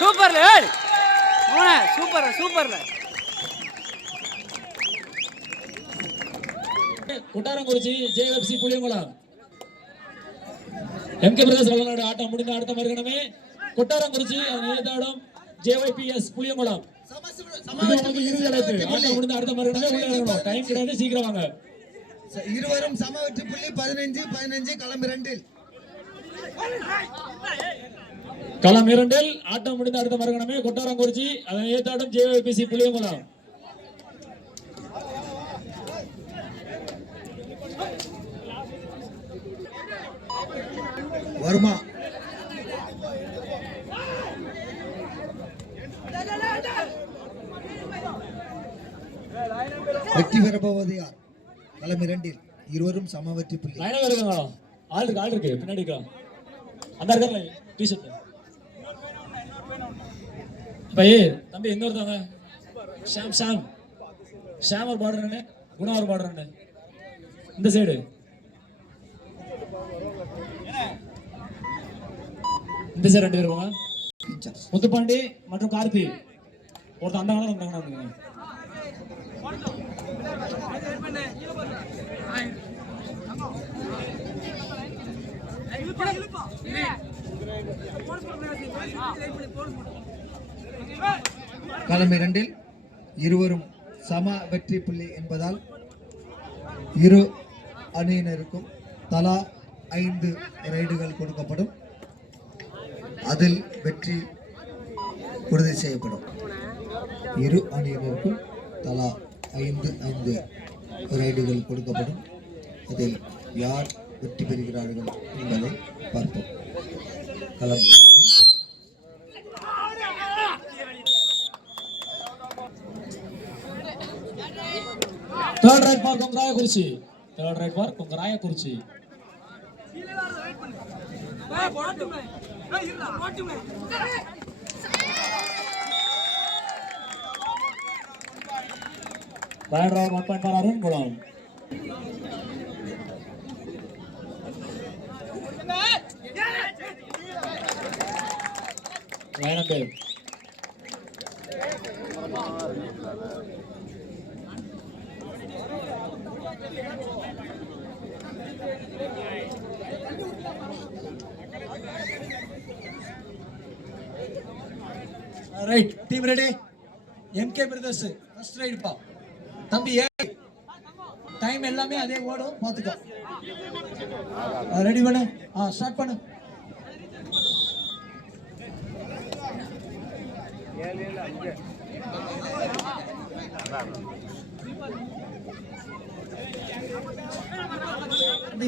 சூப்பர்ல சூப்பர் சூப்பர்ல. கொட்டாரங்குறிச்சி JFC Puliyankulam MK பிரதேச விளையாடு ஆட்டம் முடிந்த அடுத்த மறுகணமே கொட்டாரங்குறிச்சி நேதாடும் ஜேஒய்பிஎஸ் புளியங்குளம் இறுதி அழைப்பு. ஆட்டம் முடிந்த அடுத்த மறுகணமே உள்ள இறங்கணும். டைம் கிடையாது, சீக்கிரம் வாங்க. இருவரும் சம வெற்றி புள்ளி 15-15 களம் 2. களம் 2 ஆட்டம் முடிந்த அடுத்த மறுகணமே கொட்டாரங்குறிச்சி அதனை ஏத்தாடும் ஜேஒய்பிசி புளியங்குளம். வருமா வெற்றி பெறப்போவது யார்? களம் 2 இருவரும் சம வெற்றி புள்ளி. ஆள் இருக்கு பின்னாடி அந்த இருக்காங்க டிஷர்ட் பையே தம்பி எங்க வருதாங்க? ஷாம் ஒரு பாடுறேன்னு குணா ஒரு பாடுறேன்னு இந்த சைடு இந்த சைடு 2 பேருவாங்க. முத்துப்பாண்டி மற்றும் கார்த்தி ஒருத்தர் அந்த காலம் களம் 2 இருவரும் சம வெற்றி புள்ளி என்பதால் இரு அணியினருக்கும் தலா 5 ரைடுகள் கொடுக்கப்படும். அதில் வெற்றி உறுதி செய்யப்படும். இரு அணியினருக்கும் தலா 5 ரைடுகள் கொடுக்கப்படும். அதில் யார் வெற்றி பெறுகிறார்கள் என்பதை பார்ப்போம். களம் third right for Kongrayakurichi. Third right for Kongrayakurichi. Bad round 1 point for Arun Gulam. Line up there. Right team ready. MK brothers first right பா தம்பி. டைம் எல்லாமே அதே ஓடும், பாத்துக்கோ. ரெடி பண்ணு, ஸ்டார்ட் பண்ணு.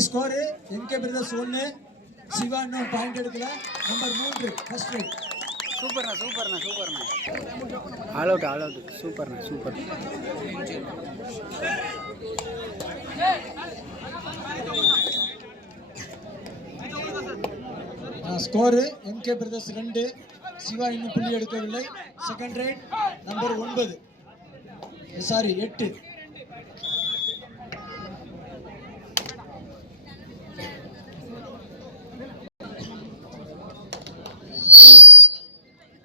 ஸ்கோர் எம்கே பிரதர்ஸ் 1, சிவா இன்னும் பாயிண்ட் எடுக்கல. Number 3 first right. சூப்பர்ண்ணா சூப்பர்ண்ணா சூப்பர்ண்ணா. ஆல் அவுட் சூப்பர்ண்ணா super. Score MK brothers 2, Siva இன்னும் புள்ளி எடுக்கவில்லை. Second right number 9 sorry 8.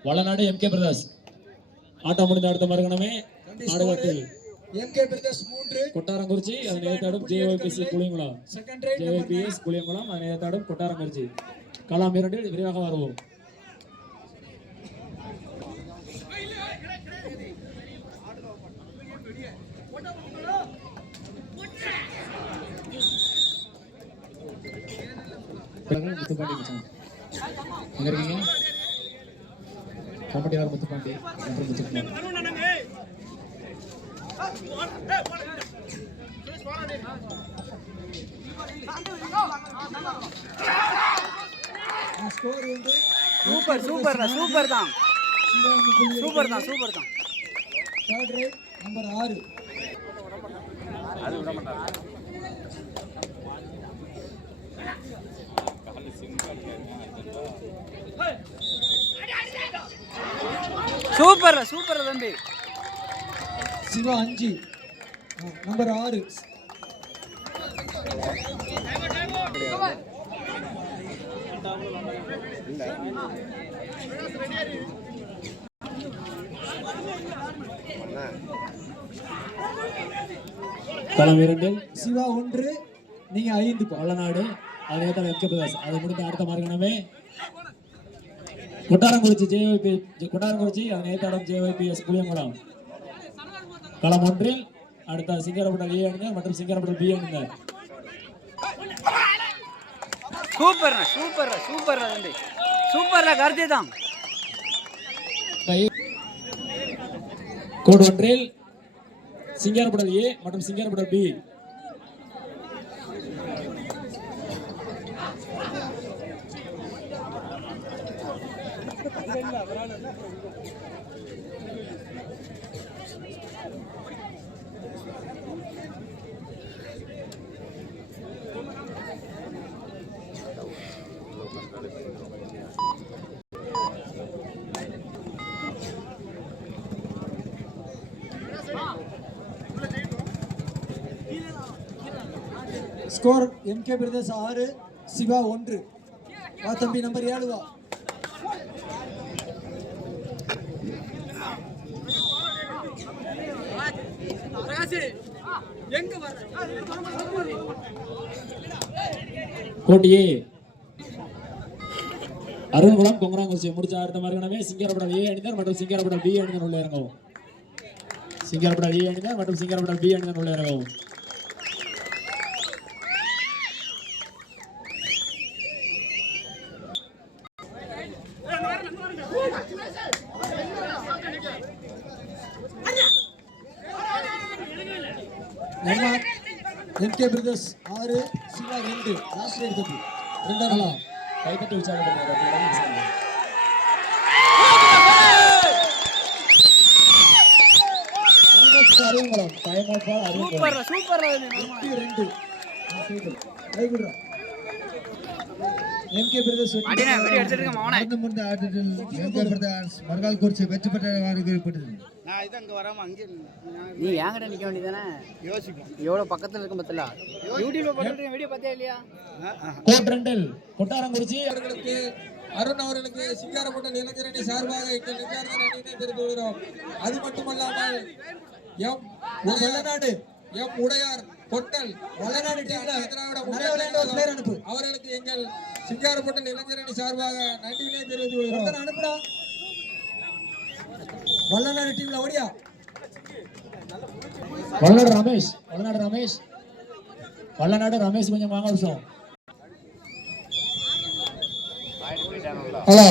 Valanadu MK brothers ஆட்டம் முடிந்த அடுத்த மறுகணமே ஆடுகளத்தில் எம்கே பிரதர்ஸ் 3, கொட்டாரங்குறிச்சி அதனை ஏத்தாடும் ஜேஒய்பிஎஸ் புளியங்குளம். ஜேஒய்பிஎஸ் புளியங்குளம் அதனை ஏத்தாடும் கொட்டாரங்குறிச்சி. களம் 2 விரைவாக வருவோம். முத்துப்பாண்டி எங்க இருக்கீங்க? கபடியார் முத்துப்பாண்டி மற்றும் முத்துக்குமார். சூப்பர் சூப்பர் சூப்பர் தான் சூப்பர் தான் சூப்பர் தான். Third right number 6. அது விட மாட்டாங்க. சூப்பர் சூப்பர் தம்பி சிவா 5, நம்பர் 6. களம் 2 சிவா 1, நீங்க 5. வல்லநாடு அதே தான் எம்கே பிரதர்ஸ். அதை முடிந்த அடுத்த மார்க்கணமே கொட்டாரங்குறிச்சி ஜேஒய்பி கொட்டாரங்குறிச்சி அதனை ஏத்தாடும் ஜேஒய்பிஎஸ் புளியங்குளம். களம் 1 அடுத்த சிங்கரப்பட்டல் ஏ அணியினர் மற்றும் சிங்கரப்பட்டல் பி அணியினர். சூப்பர்ண்ணா சூப்பர்ண்ணா சூப்பர்ண்ணா தம்பி சூப்பர்ண்ணா கருத்து தான். கோடு 1 சிங்கரப்பட்டல் ஏ மற்றும் Singarapattal B. Score MK brothers 6, Siva 1. வா தம்பி நம்பர் 7 வா. கோட்டியே அருண்குளம் கொங்கராங்குறிச்சி முடிச்ச அடுத்த மார்க்கணமே சிங்கரப்பட்டல் ஏ அணியினர் மற்றும் சிங்கரப்பட்டல் பி அணியினர் உள்ள இறங்கவும். சிங்கரப்பட்டல் ஏ அணியினர் மற்றும் சிங்கரப்பட்டல் பி அணியினர் உள்ள இறங்கவும். MK brothers 6, Siva 2. Last right தம்பி 2 கைத்தட்டி உற்சாகப்படுத்துகிறார். அருண்குளம் டைம் அவுட் பால் அருண்குளம். சூப்பர்ண்ணா சூப்பர்ண்ணா 2. கைகுடுறா. எம்கே பிரதர்ஸ் அடினா வெடி எடுத்துங்க மவனே. முடிந்த ஆட்டத்தில் எம்கே பிரதர்ஸ் மறுகால் குறிச்சி வெற்றி பெற்றவாறு குறிப்பிட்டது. நான் இது அங்கே வராமல் அங்கே நீ ஏங்கிட்ட நிற்க வேண்டியதானே? யோசிப்போம். எவ்வளோ பக்கத்தில் இருக்கும் பத்தில யூடியூப்ல போட்டு வீடியோ பார்த்தியா இல்லையா? கோட் 2 கொட்டாரங்குறிச்சி அவர்களுக்கு அருண் அவர்களுக்கு சிங்காரப்பட்டல் இளைஞரணி சார்பாக எங்கள் நிர்வாக அணியினை தெரிவித்துள்ளோம். அது மட்டுமல்லாமல் எம் வல்லநாடு எம் உடையார் பொட்டல் வல்லநாடு அனுப்பு அவர்களுக்கு எங்கள் சிங்காரப்பட்டல் இளைஞரணி சார்பாக நன்றியினை தெரிவித்துள்ளோம். அனுப்புடா வல்லநாடு டீம்ல ஓடியா. வல்லநாடு ரமேஷ் கொஞ்சம் வாங்க விஷயம். ஹலோ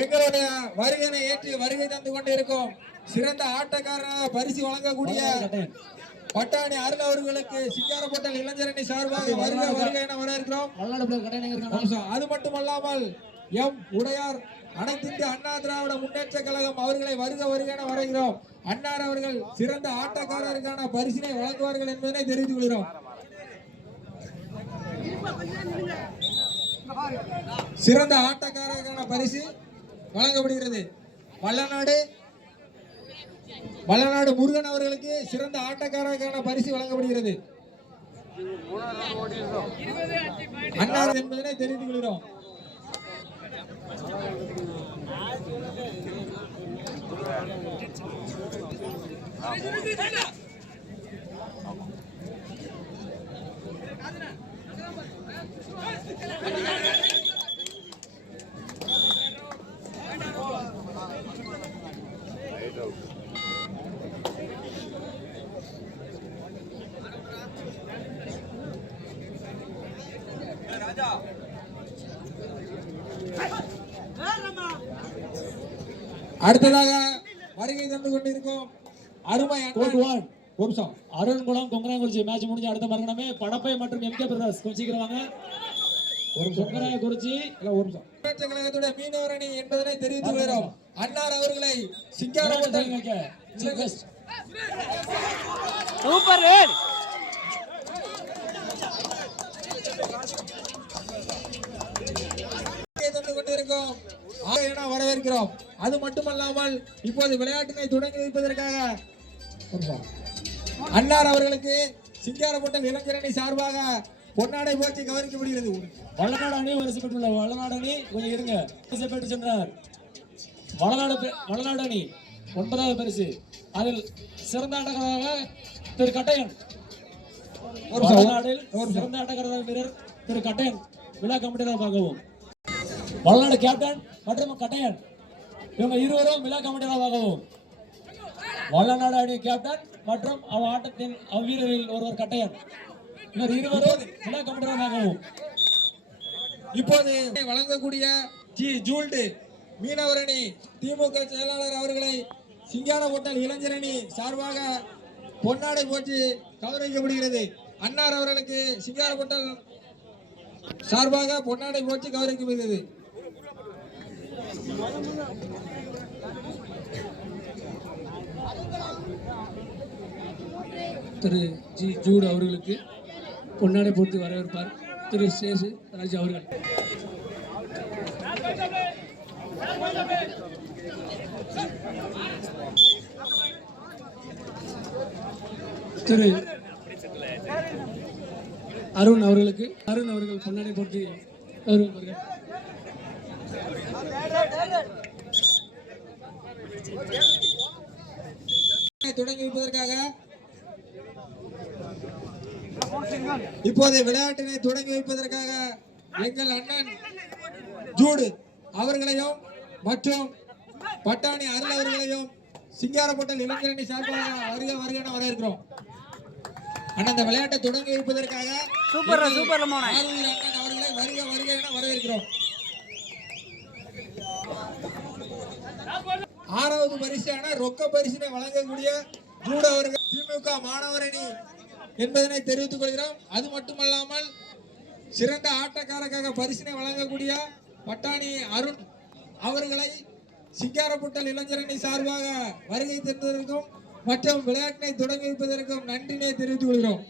எங்களுடைய வருகையை ஏற்று வருகை தந்து கொண்டு இருக்கும் சிறந்த ஆட்டக்காரர் பரிசு வழங்கக்கூடிய பட்டாணி அருள் அவர்களுக்கு சிங்காரப்பட்டல் இளைஞரணி சார்பாக வருகை என வரவேற்கிறோம். அது மட்டுமல்லாமல் எம் உடையார் அனைத்து இந்திய அண்ணா திராவிட முன்னேற்ற கழகம் அவர்களை வருக என வரவேற்கிறோம். அன்னார் அவர்கள் சிறந்த ஆட்டக்காரருக்கான பரிசினை வழங்குவார்கள் என்பதனை தெரிவித்துக் கொள்கிறோம். சிறந்த ஆட்டக்காரருக்கான பரிசு வழங்கப்படுகிறது. வல்லநாடு முருகன் அவர்களுக்கு சிறந்த ஆட்டக்காரருக்கான பரிசு வழங்கப்படுகிறது. அன்னார் என்பதனை தெரிவித்துக் கொள்கிறோம். அடுத்ததாக வருகை தந்து கொண்டிருக்கும் அருமை அருண்குளம் கொங்கராங்குறிச்சி மேட்ச் முடிஞ்ச அடுத்த மறுகணமே படப்பை மற்றும் எம்கே பிரதர்ஸ் கொஞ்சம் சீக்கிரம் வாங்க. ஒரு கொங்கராங்குறிச்சி கழகத்துடைய மீனவர் அணி என்பதனை தெரிவித்து வருகிறோம். அன்னார் அவர்களை சிங்காரப்பட்டல் சூப்பர் தந்து கொண்டிருக்கோம் வரவேற்கிறோம். அது மட்டுமல்லாமல் இப்போது விளையாட்டினை தொடங்கி வைப்பதற்காக அன்னார் அவர்களுக்கு சிங்காரப்பட்ட இளைஞரணி சார்பாக பொன்னாடை போச்சு கவனிக்கப்படுகிறது. வளநாடு அணி வரிசை பெற்றுள்ள வளநாடு அணி கொஞ்சம் இருங்க வரிசை பெற்று சென்றார். வளநாடு அணி 9வது பரிசு. அதில் சிறந்த ஆட்டக்காரராக திரு கட்டையன், வளநாடில் சிறந்த ஆட்டக்காரர் வீரர் திரு கட்டையன் விழா கமிட்டியாளர் பார்க்கவும். வளநாடு கேப்டன் மற்றும் கட்டையன் இவங்க இருவரும் விழா கமிட்டியாளர் பார்க்கவும். வளநாடு அணி கேப்டன் மற்றும் ஆட்டத்தின் வீரரில் ஒருவர் கட்டையன், இவர் இருவரும் விழா கமிட்டியாளர் பார்க்கவும். இப்போது வழங்கக்கூடிய ஜூல்டு மீனவர் அணி திமுக செயலாளர் அவர்களை சிங்கார ஹோட்டல் இளைஞரணி சார்பாக பொன்னாடை போட்டு கௌரவிக்கப்படுகிறது. அன்னார் அவர்களுக்கு சிங்கார ஹோட்டல் சார்பாக பொன்னாடை போட்டு கௌரவிக்கப்படுகிறது. திரு ஜூடு அவர்களுக்கு பொன்னாடை போட்டு வரவேற்பார் திரு சேசு ராஜ் அவர்கள். திரு அருண் அவர்கள் பொன்னாடை போட்டு வரவேற்பார்கள். தொடங்கி வைப்பதற்காக இப்போது விளையாட்டினை தொடங்கி வைப்பதற்காக எங்கள் அண்ணன் ஜூடு அவர்களையும் மற்றும் பட்டாணி அருள் அவர்களையும் சிங்காரப்பட்டல் இளைஞரணி சார்பாக வருக வருக வரவேற்கிறோம். அண்ணன் இந்த விளையாட்டை தொடங்கி வைப்பதற்காக சூப்பர் அண்ணன் அவர்களை வருக வருக என வரவேற்கிறோம். 6வது பரிசான ரொக்க பரிசினை வழங்கக்கூடிய ஜூடு அவர்கள் திமுக மாணவர் அணி என்பதனை தெரிவித்துக் கொள்கிறோம். அது மட்டுமல்லாமல் சிறந்த ஆட்டக்காரருக்காக பரிசினை வழங்கக்கூடிய பட்டாணி அருண் அவர்களை சிங்காரப்பட்டல் இளைஞரணி சார்பாக வருகை தந்ததற்கும் மற்றும் விளையாட்டினை தொடங்கி வைப்பதற்கும் நன்றினை தெரிவித்துக் கொள்கிறோம்.